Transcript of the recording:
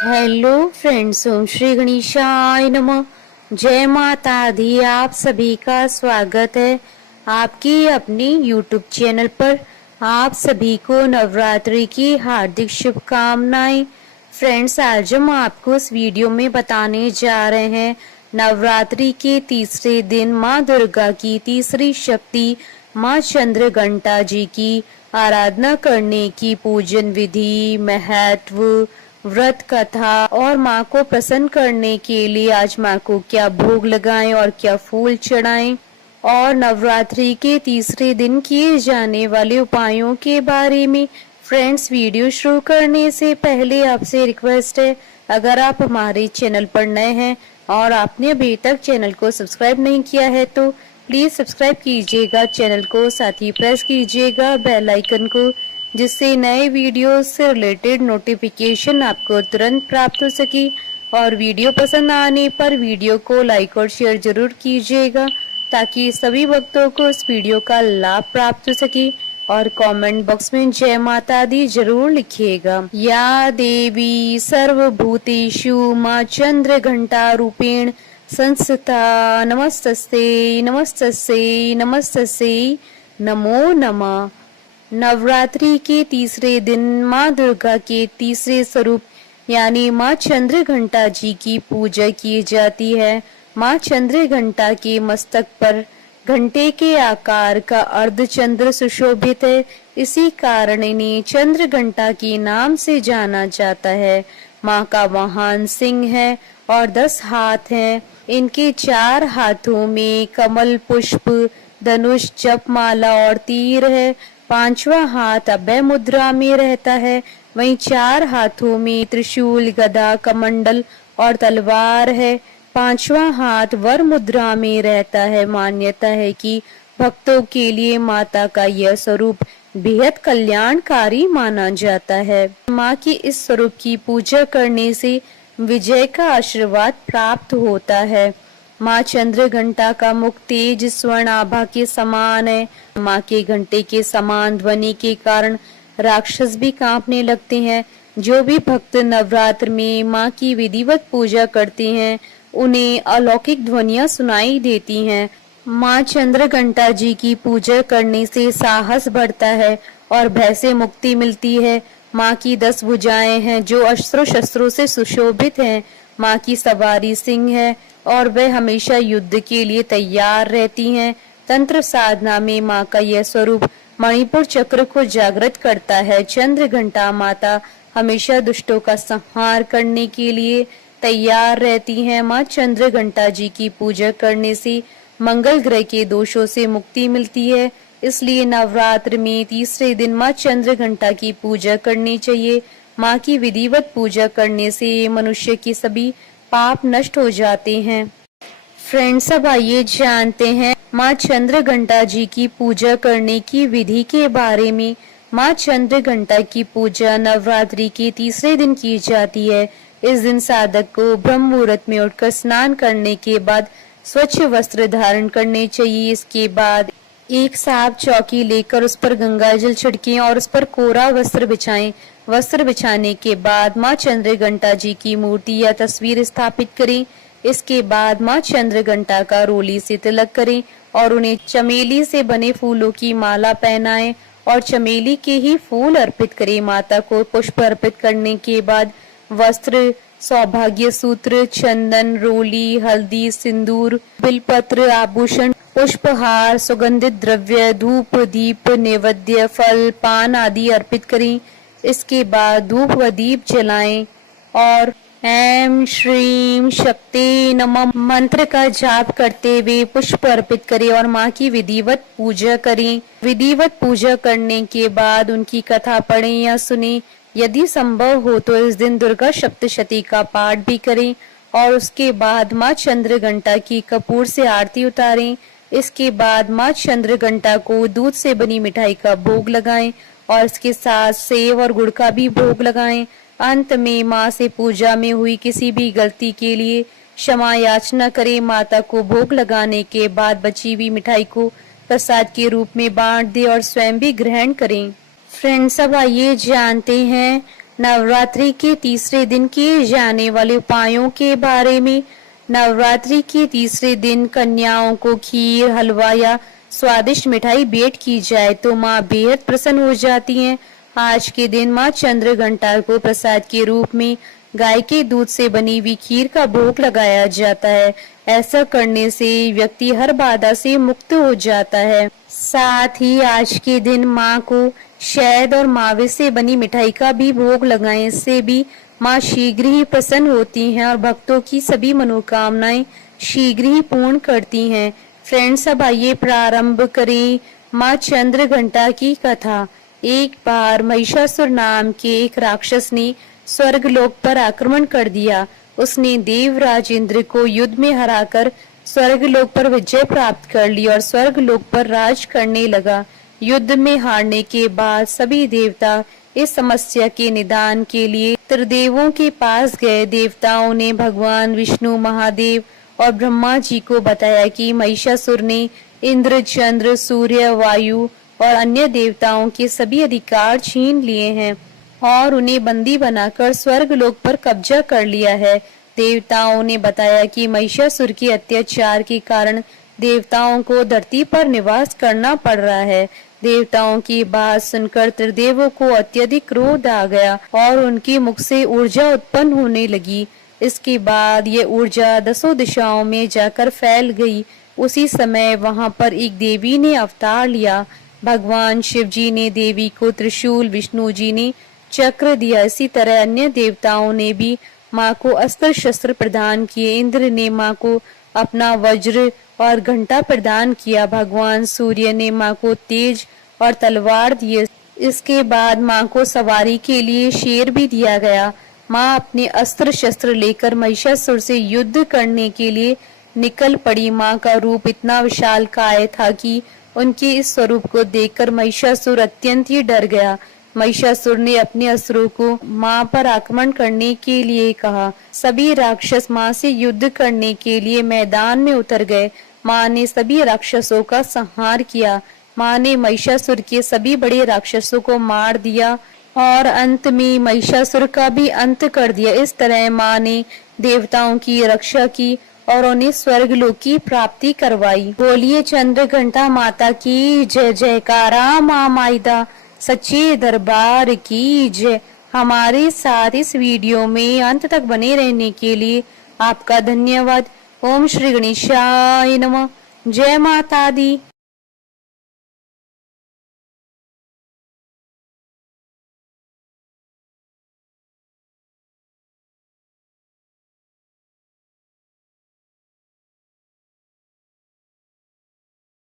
Hello friends, ओम श्री गणेशाय नमः। जय माता दी। आप सभी का स्वागत है आपकी अपने यूट्यूब चैनल पर। आप सभी को नवरात्रि की हार्दिक शुभकामनाएं। फ्रेंड्स, आज हम आपको इस वीडियो में बताने जा रहे हैं नवरात्रि के तीसरे दिन माँ दुर्गा की तीसरी शक्ति माँ चंद्रघंटा जी की आराधना करने की पूजन विधि, महत्व, व्रत कथा और माँ को प्रसन्न करने के लिए आज माँ को क्या भोग लगाएं और क्या फूल चढ़ाएं और नवरात्रि के तीसरे दिन किए जाने वाले उपायों के बारे में। फ्रेंड्स, वीडियो शुरू करने से पहले आपसे रिक्वेस्ट है, अगर आप हमारे चैनल पर नए हैं और आपने अभी तक चैनल को सब्सक्राइब नहीं किया है तो प्लीज सब्सक्राइब कीजिएगा चैनल को, साथ ही प्रेस कीजिएगा बेल आइकन को, जिससे नए वीडियो से रिलेटेड नोटिफिकेशन आपको तुरंत प्राप्त हो सके। और वीडियो पसंद आने पर वीडियो को लाइक और शेयर जरूर कीजिएगा ताकि सभी भक्तों को इस वीडियो का लाभ प्राप्त हो सके। और कमेंट बॉक्स में जय माता दी जरूर लिखिएगा। या देवी सर्वभूतेषु माँ चंद्रघंटा रूपेण संस्थिता नमस्तस्ते नमस्तस्ते नमस्तस्ते नमो नमः। नवरात्रि के तीसरे दिन माँ दुर्गा के तीसरे स्वरूप यानी माँ चंद्रघंटा जी की पूजा की जाती है। माँ चंद्रघंटा के मस्तक पर घंटे के आकार का अर्धचंद्र सुशोभित है, इसी कारण इन्हें चंद्रघंटा के नाम से जाना जाता है। माँ का वाहन सिंह है और 10 हाथ हैं। इनके 4 हाथों में कमल पुष्प, धनुष, जपमाला और तीर है। 5वां हाथ अभय मुद्रा में रहता है। वहीं 4 हाथों में त्रिशूल, गदा, कमंडल और तलवार है। 5वां हाथ वर मुद्रा में रहता है। मान्यता है कि भक्तों के लिए माता का यह स्वरूप बेहद कल्याणकारी माना जाता है। माँ की इस स्वरूप की पूजा करने से विजय का आशीर्वाद प्राप्त होता है। माँ चंद्रघंटा का मुख तेज स्वर्ण आभा के समान है। माँ के घंटे के समान ध्वनि के कारण राक्षस भी कांपने लगते हैं। जो भी भक्त नवरात्र में माँ की विधिवत पूजा करते हैं उन्हें अलौकिक ध्वनियाँ सुनाई देती हैं। माँ चंद्रघंटा जी की पूजा करने से साहस बढ़ता है और भय से मुक्ति मिलती है। माँ की 10 भुजाएं हैं जो अस्त्रों शस्त्रों से सुशोभित हैं। माँ की सवारी सिंह है और वह हमेशा युद्ध के लिए तैयार रहती हैं। तंत्र साधना में माँ का यह स्वरूप मणिपुर चक्र को जागृत करता है। चंद्रघंटा माता हमेशा दुष्टों का संहार करने के लिए तैयार रहती हैं। माँ चंद्रघंटा जी की पूजा करने से मंगल ग्रह के दोषों से मुक्ति मिलती है, इसलिए नवरात्र में तीसरे दिन माँ चंद्रघंटा की पूजा करनी चाहिए। माँ की विधिवत पूजा करने से मनुष्य की सभी पाप नष्ट हो जाते हैं। फ्रेंड्स, अब आइए जानते हैं माँ चंद्रघंटा जी की पूजा करने की विधि के बारे में। माँ चंद्रघंटा की पूजा नवरात्रि के तीसरे दिन की जाती है। इस दिन साधक को ब्रह्म मुहूर्त में उठकर स्नान करने के बाद स्वच्छ वस्त्र धारण करने चाहिए। इसके बाद एक साफ चौकी लेकर उस पर गंगा जल छिड़कें और उस पर कोरा वस्त्र बिछाएं। वस्त्र बिछाने के बाद माँ चंद्रघंटा जी की मूर्ति या तस्वीर स्थापित करें। इसके बाद माँ चंद्रघंटा का रोली से तिलक करें और उन्हें चमेली से बने फूलों की माला पहनाएं और चमेली के ही फूल अर्पित करें। माता को पुष्प अर्पित करने के बाद वस्त्र, सौभाग्य सूत्र, चंदन, रोली, हल्दी, सिंदूर, बिलपत्र, आभूषण, पुष्पहार, सुगंधित द्रव्य, धूप, दीप, नैवेद्य, फल, पान आदि अर्पित करें। इसके बाद धूप व दीप जलाएं और ऐं श्रीं शक्ति नमः मंत्र का जाप करते हुए पुष्प अर्पित करें और माँ की विधिवत पूजा करें। विधिवत पूजा करने के बाद उनकी कथा पढ़ें या सुनें। यदि संभव हो तो इस दिन दुर्गा सप्तशती का पाठ भी करें और उसके बाद माँ चंद्रघंटा की कपूर से आरती उतारें। इसके बाद माँ चंद्रघंटा को दूध से बनी मिठाई का भोग लगाएं और इसके साथ सेव और गुड़ का भी भोग लगाएं। अंत में माँ से पूजा में हुई किसी भी गलती के लिए क्षमा याचना करें। माता को भोग लगाने के बाद बची हुई मिठाई को प्रसाद के रूप में बांट दें और स्वयं भी ग्रहण करें। फ्रेंड्स, अब आइए जानते हैं नवरात्रि के तीसरे दिन किए जाने वाले उपायों के बारे में। नवरात्रि के तीसरे दिन कन्याओं को खीर, हलवा या स्वादिष्ट मिठाई भेंट की जाए तो माँ बेहद प्रसन्न हो जाती हैं। आज के दिन माँ चंद्रघंटा को प्रसाद के रूप में गाय के दूध से बनी हुई खीर का भोग लगाया जाता है। ऐसा करने से व्यक्ति हर बाधा से मुक्त हो जाता है। साथ ही आज के दिन माँ को शहद और मावे से बनी मिठाई का भी भोग लगाएं। इससे भी माँ शीघ्र ही प्रसन्न होती हैं और भक्तों की सभी मनोकामनाएं शीघ्र ही पूर्ण करती हैं। फ्रेंड्स, अब आइए प्रारंभ करें माँ चंद्रघंटा की कथा। एक बार महिषासुर नाम के एक राक्षस ने स्वर्गलोक पर आक्रमण कर दिया। उसने देवराज इंद्र को युद्ध में हराकर स्वर्गलोक पर विजय प्राप्त कर ली और स्वर्गलोक पर राज करने लगा। युद्ध में हारने के बाद सभी देवता इस समस्या के निदान के लिए त्रिदेवों के पास गए। देवताओं ने भगवान विष्णु, महादेव और ब्रह्मा जी को बताया कि महिषासुर ने इंद्र, चंद्र, सूर्य, वायु और अन्य देवताओं के सभी अधिकार छीन लिए हैं और उन्हें बंदी बनाकर स्वर्गलोक पर कब्जा कर लिया है। देवताओं ने बताया कि महिषासुर के अत्याचार के कारण देवताओं को धरती पर निवास करना पड़ रहा है। देवताओं की बात सुनकर त्रिदेवों को अत्यधिक क्रोध आ गया और उनके मुख से ऊर्जा उत्पन्न होने लगी। इसके बाद ये ऊर्जा 10 दिशाओं में जाकर फैल गई। उसी समय वहां पर एक देवी ने अवतार लिया। भगवान शिव जी ने देवी को त्रिशूल, विष्णु जी ने चक्र दिया। इसी तरह अन्य देवताओं ने भी माँ को अस्त्र शस्त्र प्रदान किए। इंद्र ने माँ को अपना वज्र और घंटा प्रदान किया। भगवान सूर्य ने माँ को तेज और तलवार दिए। इसके बाद माँ को सवारी के लिए शेर भी दिया गया। माँ अपने अस्त्र शस्त्र लेकर महिषासुर से युद्ध करने के लिए निकल पड़ी। माँ का रूप इतना विशालकाय था कि उनके इस स्वरूप को देखकर महिषासुर अत्यंत ही डर गया। महिषासुर ने अपने असुरों को माँ पर आक्रमण करने के लिए कहा। सभी राक्षस माँ से युद्ध करने के लिए मैदान में उतर गए। माँ ने सभी राक्षसों का संहार किया। माँ ने महिषासुर के सभी बड़े राक्षसों को मार दिया और अंत में महिषासुर का भी अंत कर दिया। इस तरह माँ ने देवताओं की रक्षा की और उन्हें स्वर्गलोक की प्राप्ति करवाई। बोलिए चंद्रघंटा माता की जय। जयकारा माँ माइदा सच्चे दरबार की जय। हमारे साथ इस वीडियो में अंत तक बने रहने के लिए आपका धन्यवाद। ओम श्री गणेशाय नमः। जय माता दी।